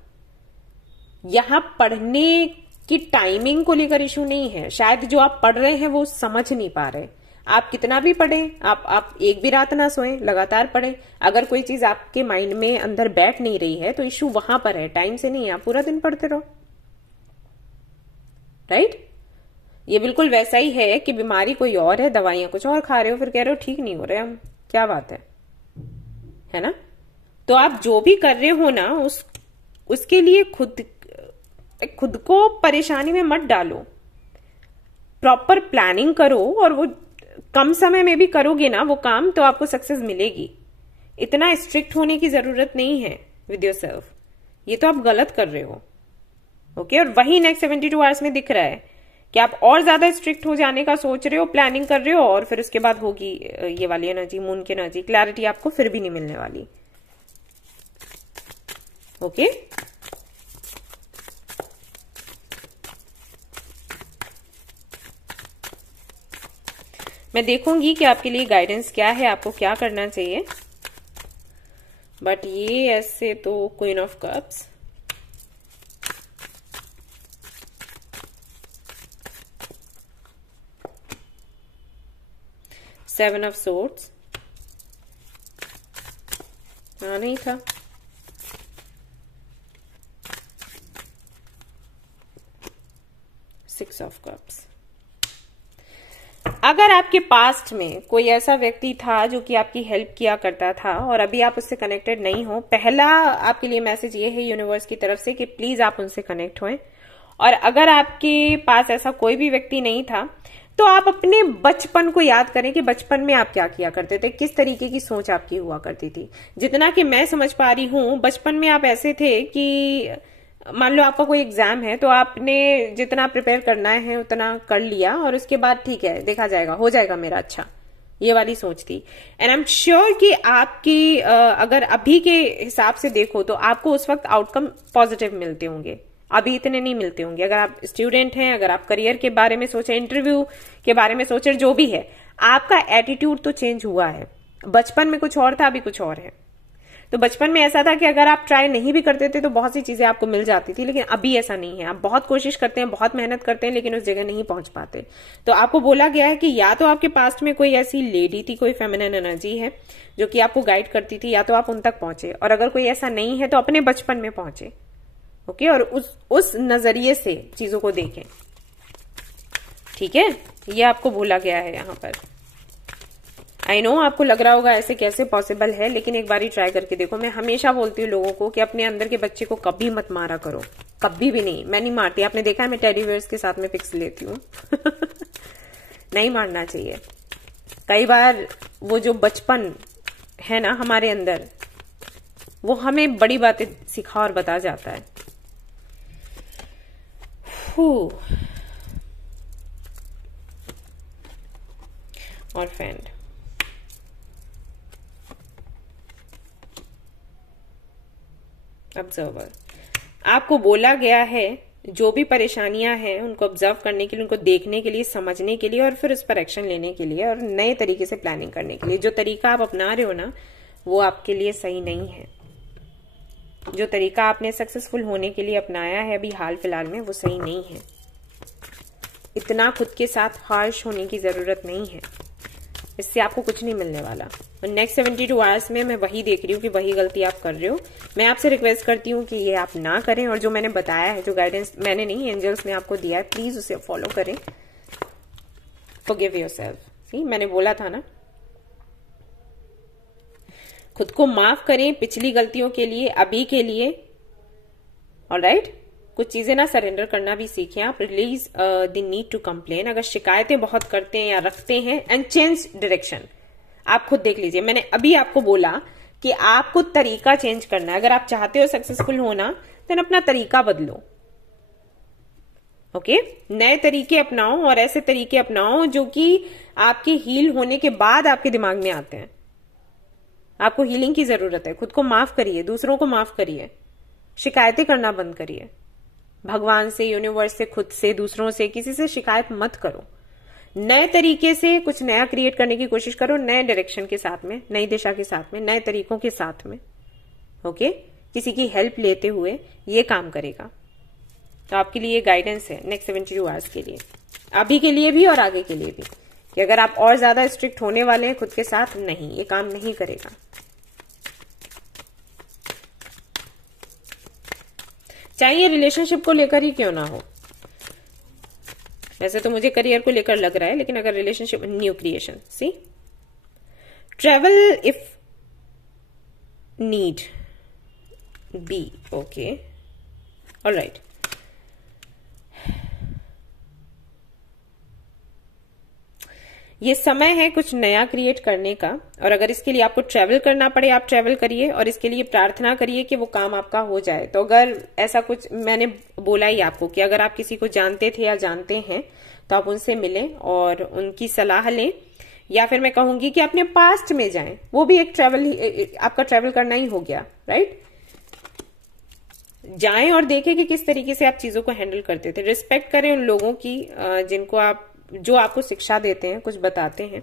यहां पढ़ने की टाइमिंग को लेकर इशू नहीं है, शायद जो आप पढ़ रहे हैं वो समझ नहीं पा रहे। आप कितना भी पढ़ें, आप एक भी रात ना सोएं, लगातार पढ़ें, अगर कोई चीज आपके माइंड में अंदर बैठ नहीं रही है तो इशू वहां पर है, टाइम से नहीं है। आप पूरा दिन पढ़ते रहो, राइट? ये बिल्कुल वैसा ही है कि बीमारी कोई और है, दवाइयां कुछ और खा रहे हो, फिर कह रहे हो ठीक नहीं हो रहे हम, क्या बात है ना? तो आप जो भी कर रहे हो ना उसके लिए खुद को परेशानी में मत डालो। प्रॉपर प्लानिंग करो, और वो कम समय में भी करोगे ना वो काम, तो आपको सक्सेस मिलेगी। इतना स्ट्रिक्ट होने की जरूरत नहीं है विद योरसेल्फ, ये तो आप गलत कर रहे हो। ओके? और वही नेक्स्ट 72 आवर्स में दिख रहा है कि आप और ज्यादा स्ट्रिक्ट हो जाने का सोच रहे हो, प्लानिंग कर रहे हो, और फिर उसके बाद होगी ये वाली एनर्जी, मून की एनर्जी, क्लैरिटी आपको फिर भी नहीं मिलने वाली। ओके? मैं देखूंगी कि आपके लिए गाइडेंस क्या है, आपको क्या करना चाहिए। बट ये ऐसे तो queen of cups, 7 of swords, हाँ नहीं था। Six of cups. अगर आपके पास्ट में कोई ऐसा व्यक्ति था जो कि आपकी हेल्प किया करता था और अभी आप उससे कनेक्टेड नहीं हो, पहला आपके लिए मैसेज ये है यूनिवर्स की तरफ से कि प्लीज आप उनसे कनेक्ट होएं। और अगर आपके पास ऐसा कोई भी व्यक्ति नहीं था तो आप अपने बचपन को याद करें कि बचपन में आप क्या किया करते थे, किस तरीके की सोच आपकी हुआ करती थी। जितना कि मैं समझ पा रही हूं, बचपन में आप ऐसे थे कि मान लो आपका कोई एग्जाम है तो आपने जितना प्रिपेयर करना है उतना कर लिया और उसके बाद ठीक है देखा जाएगा, हो जाएगा मेरा अच्छा, ये वाली सोच थी। एंड आई एम श्योर कि आपकी अगर अभी के हिसाब से देखो तो आपको उस वक्त आउटकम पॉजिटिव मिलते होंगे, अभी इतने नहीं मिलते होंगे। अगर आप स्टूडेंट हैं, अगर आप करियर के बारे में सोचें, इंटरव्यू के बारे में सोचें, जो भी है, आपका एटीट्यूड तो चेंज हुआ है। बचपन में कुछ और था, अभी कुछ और है। तो बचपन में ऐसा था कि अगर आप ट्राई नहीं भी करते थे तो बहुत सी चीजें आपको मिल जाती थी, लेकिन अभी ऐसा नहीं है। आप बहुत कोशिश करते हैं, बहुत मेहनत करते हैं, लेकिन उस जगह नहीं पहुंच पाते। तो आपको बोला गया है कि या तो आपके पास्ट में कोई ऐसी लेडी थी, कोई फेमिनिन एनर्जी है जो कि आपको गाइड करती थी, या तो आप उन तक पहुंचे। और अगर कोई ऐसा नहीं है तो अपने बचपन में पहुंचे, ओके, और उस नजरिए से चीजों को देखें, ठीक है। ये आपको बोला गया है यहां पर। आई नो आपको लग रहा होगा ऐसे कैसे पॉसिबल है, लेकिन एक बार ट्राई करके देखो। मैं हमेशा बोलती हूँ लोगों को कि अपने अंदर के बच्चे को कभी मत मारा करो, कभी भी नहीं। मैं नहीं मारती, आपने देखा है मैं टेडी बियर्स के साथ में पिक्स लेती हूँ नहीं मारना चाहिए। कई बार वो जो बचपन है ना हमारे अंदर, वो हमें बड़ी बातें सिखा और बता जाता है। और फ्रेंड, ऑब्जर्वर, आपको बोला गया है जो भी परेशानियां हैं उनको ऑब्जर्व करने के लिए, उनको देखने के लिए, समझने के लिए और फिर उस पर एक्शन लेने के लिए और नए तरीके से प्लानिंग करने के लिए। जो तरीका आप अपना रहे हो ना वो आपके लिए सही नहीं है। जो तरीका आपने सक्सेसफुल होने के लिए अपनाया है अभी हाल फिलहाल में, वो सही नहीं है। इतना खुद के साथ हार्श होने की जरूरत नहीं है, इससे आपको कुछ नहीं मिलने वाला। और नेक्स्ट 72 आवर्स में मैं वही देख रही हूँ कि वही गलती आप कर रहे हो। मैं आपसे रिक्वेस्ट करती हूँ कि ये आप ना करें, और जो मैंने बताया है, जो गाइडेंस मैंने नहीं एंजल्स ने आपको दिया है, प्लीज उसे फॉलो करें। Forgive yourself. सी, मैंने बोला था ना, खुद को माफ करें पिछली गलतियों के लिए, अभी के लिए। ऑलराइट, कुछ चीजें ना सरेंडर करना भी सीखें आप। Release the need to complain. अगर शिकायतें बहुत करते हैं या रखते हैं, एंड चेंज डायरेक्शन। आप खुद देख लीजिए, मैंने अभी आपको बोला कि आपको तरीका चेंज करना है। अगर आप चाहते हो सक्सेसफुल होना तो अपना तरीका बदलो, ओके। नए तरीके अपनाओ और ऐसे तरीके अपनाओ जो कि आपके हील होने के बाद आपके दिमाग में आते हैं। आपको हीलिंग की जरूरत है। खुद को माफ करिए, दूसरों को माफ करिए, शिकायतें करना बंद करिए। भगवान से, यूनिवर्स से, खुद से, दूसरों से, किसी से शिकायत मत करो। नए तरीके से कुछ नया क्रिएट करने की कोशिश करो, नए डायरेक्शन के साथ में, नई दिशा के साथ में, नए तरीकों के साथ में, ओके। किसी की हेल्प लेते हुए ये काम करेगा। तो आपके लिए गाइडेंस है नेक्स्ट 72 आवर्स के लिए, अभी के लिए भी और आगे के लिए भी, कि अगर आप और ज्यादा स्ट्रिक्ट होने वाले हैं खुद के साथ, नहीं, ये काम नहीं करेगा। चाहे ये रिलेशनशिप को लेकर ही क्यों ना हो। वैसे तो मुझे करियर को लेकर लग रहा है, लेकिन अगर relationship, new creation, see, travel if need be, okay, alright. ये समय है कुछ नया क्रिएट करने का, और अगर इसके लिए आपको ट्रैवल करना पड़े आप ट्रैवल करिए, और इसके लिए प्रार्थना करिए कि वो काम आपका हो जाए। तो अगर ऐसा कुछ, मैंने बोला ही आपको कि अगर आप किसी को जानते थे या जानते हैं तो आप उनसे मिलें और उनकी सलाह लें, या फिर मैं कहूंगी कि अपने पास्ट में जाएं। वो भी एक ट्रैवल, आपका ट्रैवल करना ही हो गया, राइट। जाएं और देखें कि किस तरीके से आप चीजों को हैंडल करते थे। रिस्पेक्ट करें उन लोगों की जिनको आप, जो आपको शिक्षा देते हैं, कुछ बताते हैं।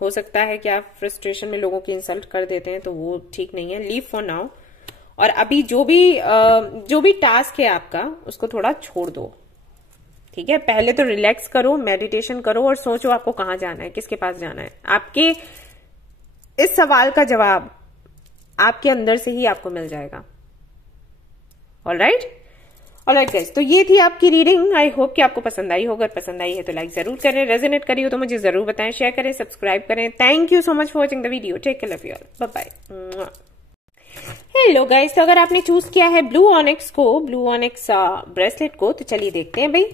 हो सकता है कि आप फ्रस्ट्रेशन में लोगों की इंसल्ट कर देते हैं, तो वो ठीक नहीं है। Leave for now. और अभी जो भी टास्क है आपका, उसको थोड़ा छोड़ दो, ठीक है, पहले तो रिलैक्स करो, मेडिटेशन करो और सोचो आपको कहाँ जाना है, किसके पास जाना है। आपके इस सवाल का जवाब आपके अंदर से ही आपको मिल जाएगा। ऑलराइट गाइस, तो ये थी आपकी रीडिंग। आई होप कि आपको पसंद आई होगा। पसंद आई है तो लाइक जरूर करें, रेजोनेट करी हो तो मुझे जरूर बताएं, शेयर करें, सब्सक्राइब करें। Thank you so much for watching the video. Take care, love you all, bye bye. Hello guys, तो अगर आपने चूज किया है ब्लू ऑनिक्स ब्रेसलेट को, तो चलिए देखते हैं भाई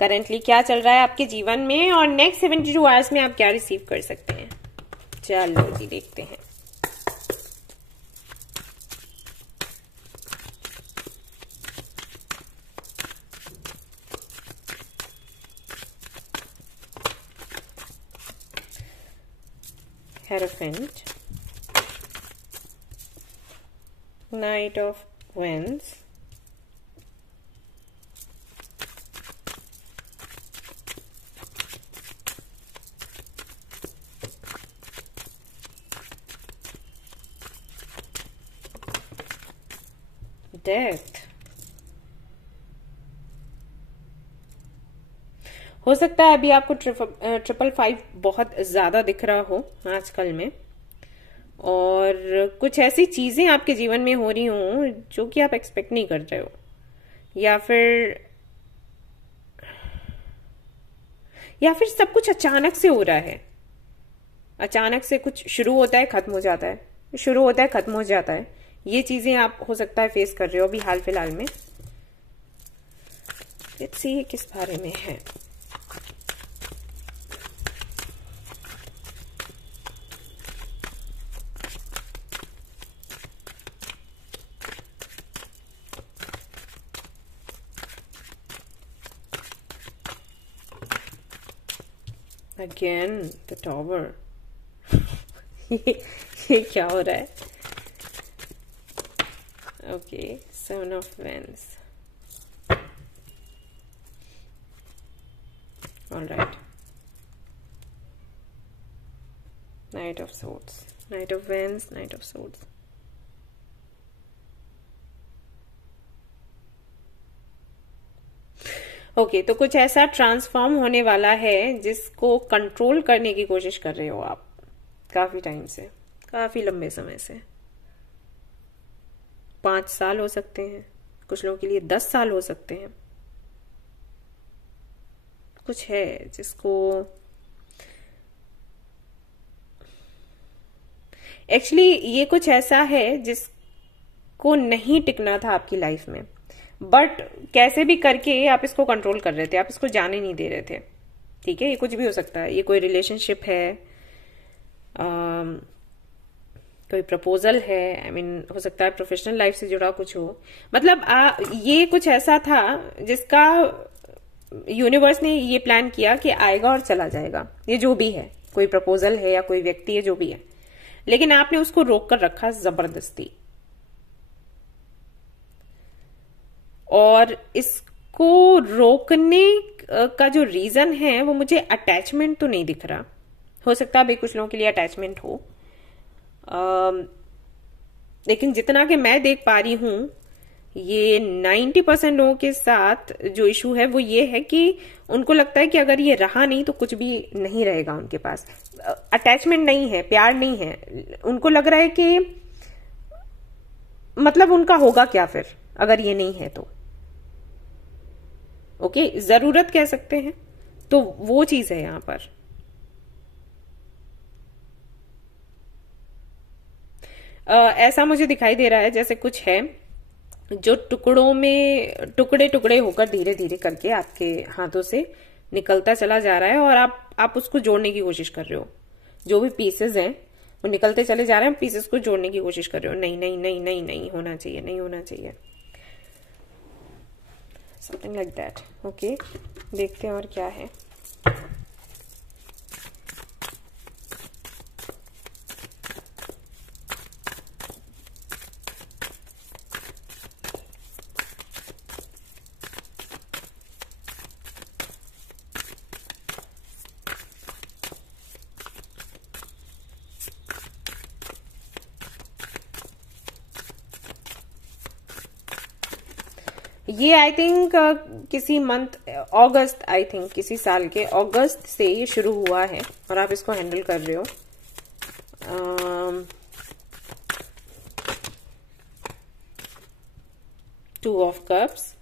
करंटली क्या चल रहा है आपके जीवन में और नेक्स्ट 72 आवर्स में आप क्या रिसीव कर सकते हैं। चलो जी देखते हैं। Hierophant, Knight of Wands, Death। हो सकता है अभी आपको 555 बहुत ज्यादा दिख रहा हो आजकल में, और कुछ ऐसी चीजें आपके जीवन में हो रही हो जो कि आप एक्सपेक्ट नहीं कर रहे हो, या फिर सब कुछ अचानक से हो रहा है। अचानक से कुछ शुरू होता है, खत्म हो जाता है, शुरू होता है, खत्म हो जाता है। ये चीजें आप हो सकता है फेस कर रहे हो अभी हाल फिलहाल में। लेट्स सी किस बारे में है। Again, the Tower। ये क्या हो रहा है? Okay, Seven of Wands। All right। Knight of Swords, Knight of Wands, Knight of Swords। Okay, तो कुछ ऐसा ट्रांसफॉर्म होने वाला है जिसको कंट्रोल करने की कोशिश कर रहे हो आप काफी टाइम से, काफी लंबे समय से। 5 साल हो सकते हैं, कुछ लोगों के लिए 10 साल हो सकते हैं। कुछ है जिसको एक्चुअली ये कुछ ऐसा है जिसको नहीं टिकना था आपकी लाइफ में, बट कैसे भी करके आप इसको कंट्रोल कर रहे थे, आप इसको जाने नहीं दे रहे थे। ठीक है, ये कुछ भी हो सकता है। ये कोई रिलेशनशिप है, कोई प्रपोजल है, आई मीन हो सकता है प्रोफेशनल लाइफ से जुड़ा कुछ हो। मतलब ये कुछ ऐसा था जिसका यूनिवर्स ने ये प्लान किया कि आएगा और चला जाएगा। ये जो भी है, कोई प्रपोजल है या कोई व्यक्ति है, जो भी है, लेकिन आपने उसको रोक कर रखा जबरदस्ती। और इसको रोकने का जो रीजन है वो मुझे अटैचमेंट तो नहीं दिख रहा। हो सकता है भाई कुछ लोगों के लिए अटैचमेंट हो, लेकिन जितना कि मैं देख पा रही हूं, ये 90% लोगों के साथ जो इशू है वो ये है कि उनको लगता है कि अगर ये रहा नहीं तो कुछ भी नहीं रहेगा उनके पास। अटैचमेंट नहीं है, प्यार नहीं है, उनको लग रहा है कि मतलब उनका होगा क्या फिर अगर ये नहीं है तो। ओके, जरूरत कह सकते हैं, तो वो चीज है यहां पर। ऐसा मुझे दिखाई दे रहा है जैसे कुछ है जो टुकड़ों में टुकड़े टुकड़े होकर धीरे धीरे करके आपके हाथों से निकलता चला जा रहा है, और आप उसको जोड़ने की कोशिश कर रहे हो। जो भी पीसेस हैं वो निकलते चले जा रहे हैं, पीसेस को जोड़ने की कोशिश कर रहे हो। नहीं नहीं नहीं नहीं नहीं होना चाहिए, नहीं होना चाहिए, समथिंग लाइक दैट। ओके, देखते हैं और क्या है। ये आई थिंक किसी मंथ अगस्त, आई थिंक किसी साल के अगस्त से ये शुरू हुआ है और आप इसको हैंडल कर रहे हो। 2 of Cups,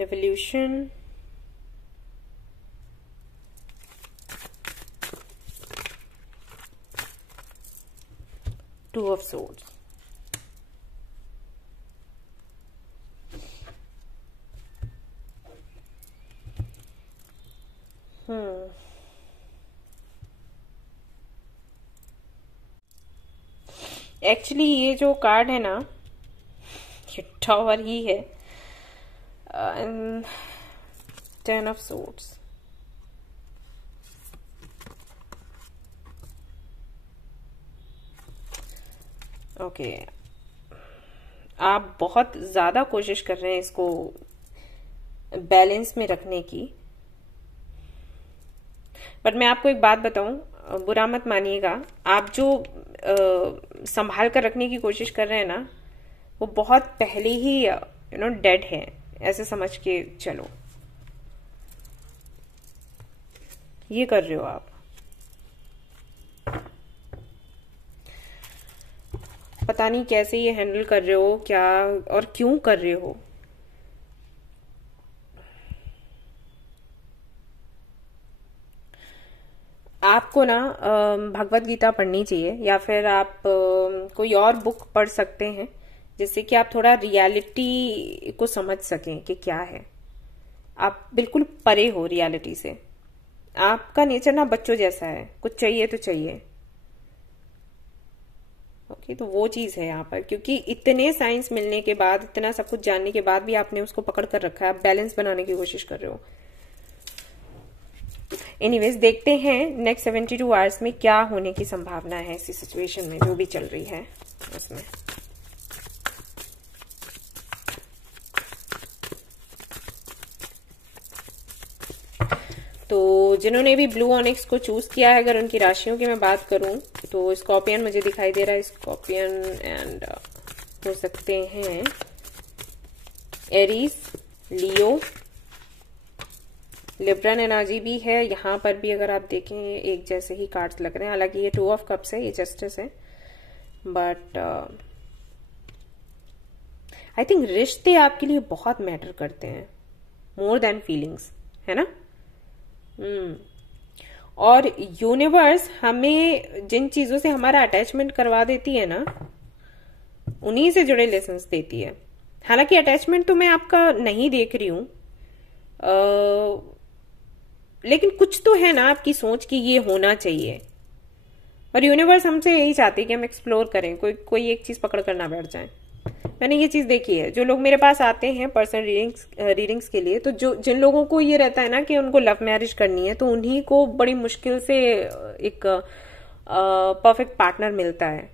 Revolution, Two of Swords, actually ये जो कार्ड है ना, ये टावर ही है। 10 of Swords, ओके आप बहुत ज्यादा कोशिश कर रहे हैं इसको बैलेंस में रखने की, बट मैं आपको एक बात बताऊं, बुरा मत मानिएगा, आप जो संभाल कर रखने की कोशिश कर रहे हैं ना, वो बहुत पहले ही डेड है, ऐसे समझ के चलो। ये कर रहे हो आप, पता नहीं कैसे ये हैंडल कर रहे हो, क्या और क्यों कर रहे हो। आपको ना भगवत गीता पढ़नी चाहिए, या फिर आप कोई और बुक पढ़ सकते हैं जिससे कि आप थोड़ा रियलिटी को समझ सकें कि क्या है। आप बिल्कुल परे हो रियलिटी से। आपका नेचर ना बच्चों जैसा है, कुछ चाहिए तो चाहिए। ओके, तो वो चीज है यहाँ पर, क्योंकि इतने साइंस मिलने के बाद, इतना सब कुछ जानने के बाद भी आपने उसको पकड़ कर रखा है। आप बैलेंस बनाने की कोशिश कर रहे हो। एनीवेज, देखते हैं नेक्स्ट 72 आवर्स में क्या होने की संभावना है इसी सिचुएशन में जो भी चल रही है उसमें। तो जिन्होंने भी ब्लू ऑनिक्स को चूज किया है, अगर उनकी राशियों की मैं बात करूं तो स्कॉर्पियन मुझे दिखाई दे रहा है, स्कॉर्पियन एंड हो सकते हैं एरीज, लियो, लिब्रन एनर्जी भी है यहाँ पर भी। अगर आप देखें एक जैसे ही कार्ड्स लग रहे हैं, हालांकि ये 2 of Cups है, ये जस्टिस है, बट आई थिंक रिश्ते आपके लिए बहुत मैटर करते हैं, मोर देन फीलिंग्स, है ना। और यूनिवर्स हमें जिन चीजों से हमारा अटैचमेंट करवा देती है ना, उन्हीं से जुड़े लेसन्स देती है। हालांकि अटैचमेंट तो मैं आपका नहीं देख रही हूं, लेकिन कुछ तो है ना आपकी सोच की ये होना चाहिए। और यूनिवर्स हमसे यही चाहती है कि हम एक्सप्लोर करें, कोई एक चीज पकड़ कर ना बैठ जाए। मैंने ये चीज देखी है, जो लोग मेरे पास आते हैं पर्सनल रीडिंग्स के लिए, तो जिन लोगों को ये रहता है ना कि उनको लव मैरिज करनी है, तो उन्हीं को बड़ी मुश्किल से एक परफेक्ट पार्टनर मिलता है।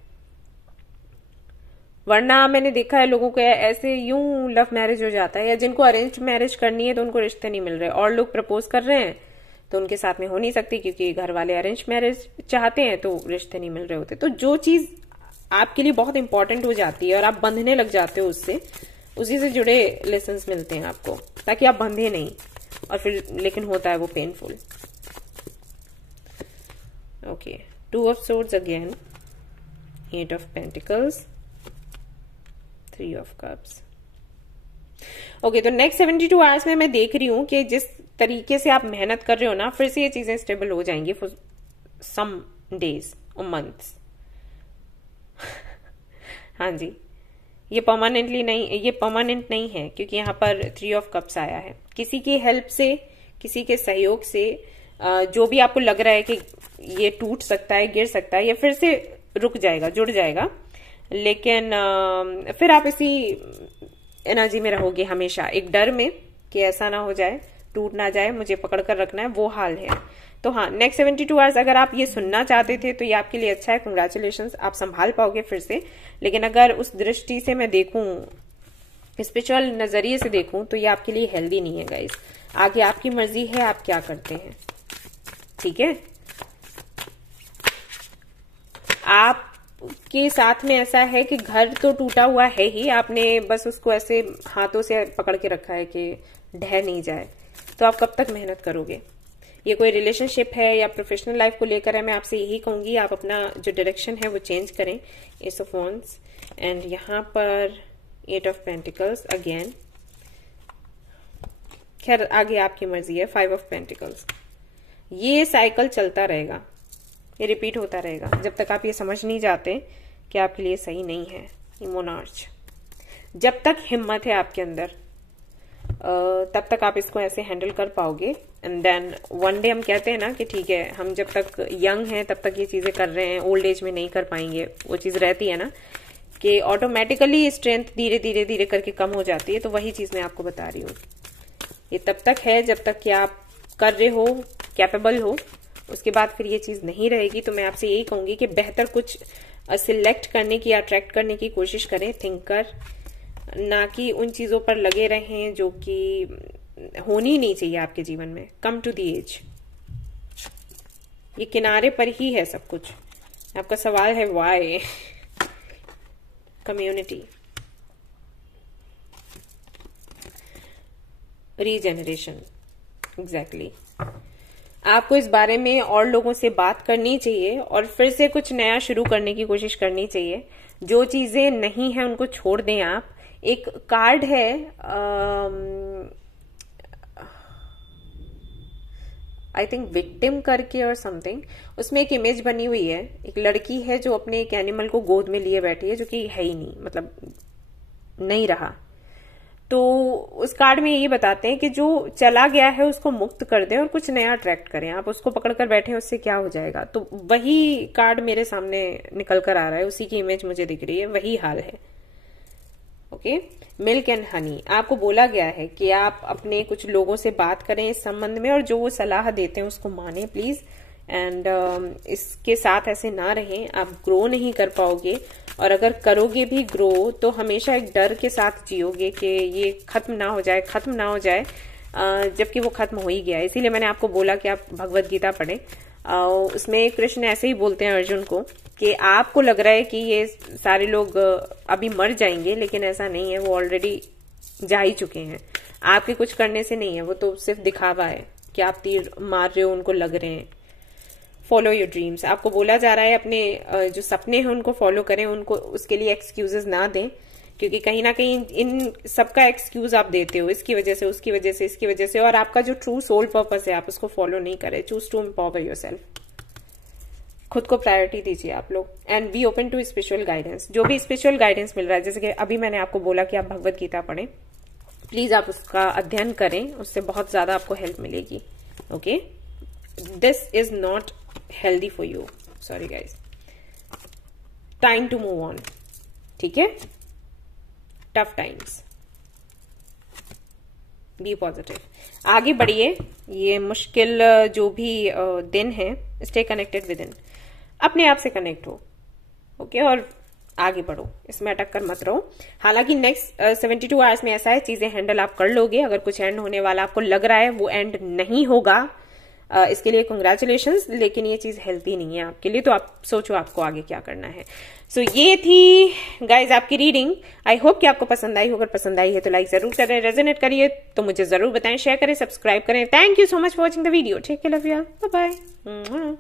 वरना मैंने देखा है लोगों को ऐसे यूं लव मैरिज हो जाता है, या जिनको अरेंज मैरिज करनी है तो उनको रिश्ते नहीं मिल रहे, और लोग प्रपोज कर रहे हैं तो उनके साथ में हो नहीं सकती क्योंकि घर वाले अरेंज मैरिज चाहते हैं, तो रिश्ते नहीं मिल रहे होते। तो जो चीज आपके लिए बहुत इंपॉर्टेंट हो जाती है और आप बंधने लग जाते हो उससे, उसी से जुड़े लेसन्स मिलते हैं आपको, ताकि आप बंधे नहीं, और फिर लेकिन होता है वो painful. Okay, 2 of Swords again, 8 of Pentacles, 3 of Cups। Okay, तो नेक्स्ट 72 आवर्स में मैं देख रही हूं कि जिस तरीके से आप मेहनत कर रहे हो ना, फिर से ये चीजें स्टेबल हो जाएंगी फॉर सम डेज और मंथ्स। हाँ जी, ये परमानेंटली नहीं, ये परमानेंट नहीं है, क्योंकि यहाँ पर 3 of Cups आया है। किसी की हेल्प से, किसी के सहयोग से, जो भी आपको लग रहा है कि ये टूट सकता है, गिर सकता है, या फिर से रुक जाएगा, जुड़ जाएगा, लेकिन फिर आप इसी एनर्जी में रहोगे हमेशा, एक डर में कि ऐसा ना हो जाए, टूट ना जाए, मुझे पकड़ कर रखना है, वो हाल है। तो हाँ, नेक्स्ट 72 आवर्स अगर आप ये सुनना चाहते थे तो ये आपके लिए अच्छा है, कंग्रेचुलेशंस, आप संभाल पाओगे फिर से। लेकिन अगर उस दृष्टि से मैं देखूं स्पिरिचुअल नजरिए से देखूं तो ये आपके लिए हेल्दी नहीं है गाइस। आगे आपकी मर्जी है, आप क्या करते हैं, ठीक है। आपके साथ में ऐसा है कि घर तो टूटा हुआ है ही, आपने बस उसको ऐसे हाथों से पकड़ के रखा है कि ढह नहीं जाए। तो आप कब तक मेहनत करोगे? ये कोई रिलेशनशिप है या प्रोफेशनल लाइफ को लेकर है, मैं आपसे यही कहूंगी आप अपना जो डायरेक्शन है वो चेंज करें। एस ऑफ वॉन्ड्स एंड यहाँ पर 8 ऑफ पेंटिकल्स अगेन। खैर आगे आपकी मर्जी है। 5 ऑफ पेंटिकल्स। ये साइकिल चलता रहेगा, ये रिपीट होता रहेगा जब तक आप ये समझ नहीं जाते कि आपके लिए सही नहीं है। मोनार्च, जब तक हिम्मत है आपके अंदर तब तक आप इसको ऐसे हैंडल कर पाओगे। एंड देन वन डे हम कहते हैं ना कि ठीक है हम जब तक यंग हैं तब तक ये चीजें कर रहे हैं, ओल्ड एज में नहीं कर पाएंगे। वो चीज रहती है ना कि ऑटोमेटिकली स्ट्रेंथ धीरे धीरे धीरे करके कम हो जाती है। तो वही चीज मैं आपको बता रही हूँ, ये तब तक है जब तक कि आप कर रहे हो, कैपेबल हो। उसके बाद फिर ये चीज नहीं रहेगी। तो मैं आपसे यही कहूंगी कि बेहतर कुछ सिलेक्ट करने की, अट्रैक्ट करने की कोशिश करें, थिंक कर, ना कि उन चीजों पर लगे रहें जो कि होनी नहीं चाहिए आपके जीवन में। कम टू दी एज, ये किनारे पर ही है सब कुछ। आपका सवाल है वाई। Community, regeneration, exactly. आपको इस बारे में और लोगों से बात करनी चाहिए और फिर से कुछ नया शुरू करने की कोशिश करनी चाहिए। जो चीजें नहीं है उनको छोड़ दें आप। एक कार्ड है आई थिंक विक्टिम करके और समथिंग, उसमें एक इमेज बनी हुई है, एक लड़की है जो अपने एक एनिमल को गोद में लिए बैठी है जो कि है ही नहीं, मतलब नहीं रहा। तो उस कार्ड में ये बताते हैं कि जो चला गया है उसको मुक्त कर दें और कुछ नया अट्रैक्ट करें। आप उसको पकड़ कर बैठे हैं, उससे क्या हो जाएगा? तो वही कार्ड मेरे सामने निकल कर आ रहा है, उसी की इमेज मुझे दिख रही है, वही हाल है। ओके, मिल्क एंड हनी, आपको बोला गया है कि आप अपने कुछ लोगों से बात करें इस संबंध में और जो वो सलाह देते हैं उसको माने प्लीज। एंड इसके साथ ऐसे ना रहें, आप ग्रो नहीं कर पाओगे। और अगर करोगे भी ग्रो तो हमेशा एक डर के साथ जियोगे कि ये खत्म ना हो जाए, खत्म ना हो जाए, जबकि वो खत्म हो ही गया है। इसीलिए मैंने आपको बोला कि आप भगवत गीता पढ़ें। उसमें कृष्ण ऐसे ही बोलते हैं अर्जुन को कि आपको लग रहा है कि ये सारे लोग अभी मर जाएंगे, लेकिन ऐसा नहीं है, वो ऑलरेडी जा ही चुके हैं। आपके कुछ करने से नहीं है, वो तो सिर्फ दिखावा है कि आप तीर मार रहे हो, उनको लग रहे हैं। फॉलो योर ड्रीम्स, आपको बोला जा रहा है अपने जो सपने हैं उनको फॉलो करें, उनको उसके लिए एक्सक्यूजेस ना दें, क्योंकि कहीं ना कहीं इन सबका एक्सक्यूज आप देते हो, इसकी वजह से, उसकी वजह से, इसकी वजह से, और आपका जो ट्रू सोल पर्पस है आप उसको फॉलो नहीं करें। चूज टू एम्पावर योरसेल्फ, खुद को प्रायोरिटी दीजिए आप लोग। And be open to spiritual guidance, जो भी स्पिरिचुअल गाइडेंस मिल रहा है, जैसे कि अभी मैंने आपको बोला कि आप भगवत गीता पढ़ें, प्लीज आप उसका अध्ययन करें, उससे बहुत ज्यादा आपको हेल्प मिलेगी। Okay, this is not healthy for you, sorry guys, time to move on, ठीक है। टफ टाइम्स, बी पॉजिटिव, आगे बढ़िए। ये मुश्किल जो भी दिन है, स्टे कनेक्टेड विद इन, अपने आप से कनेक्ट हो, ओके, और आगे बढ़ो, इसमें अटक कर मत रहो। हालांकि नेक्स्ट 72 आवर्स में ऐसा है, चीजें हैंडल आप कर लोगे। अगर कुछ एंड होने वाला आपको लग रहा है, वो एंड नहीं होगा, इसके लिए कंग्रेचुलेशंस, लेकिन ये चीज हेल्थी नहीं है आपके लिए। तो आप सोचो आपको आगे क्या करना है। सो ये थी गाइज आपकी रीडिंग। आई होप कि आपको पसंद आई हो। अगर पसंद आई है तो लाइक जरूर करें, रेजोनेट करिए तो मुझे जरूर बताएं, शेयर करें, सब्सक्राइब करें। Thank you so much for watching the video. Take care, love you, bye bye.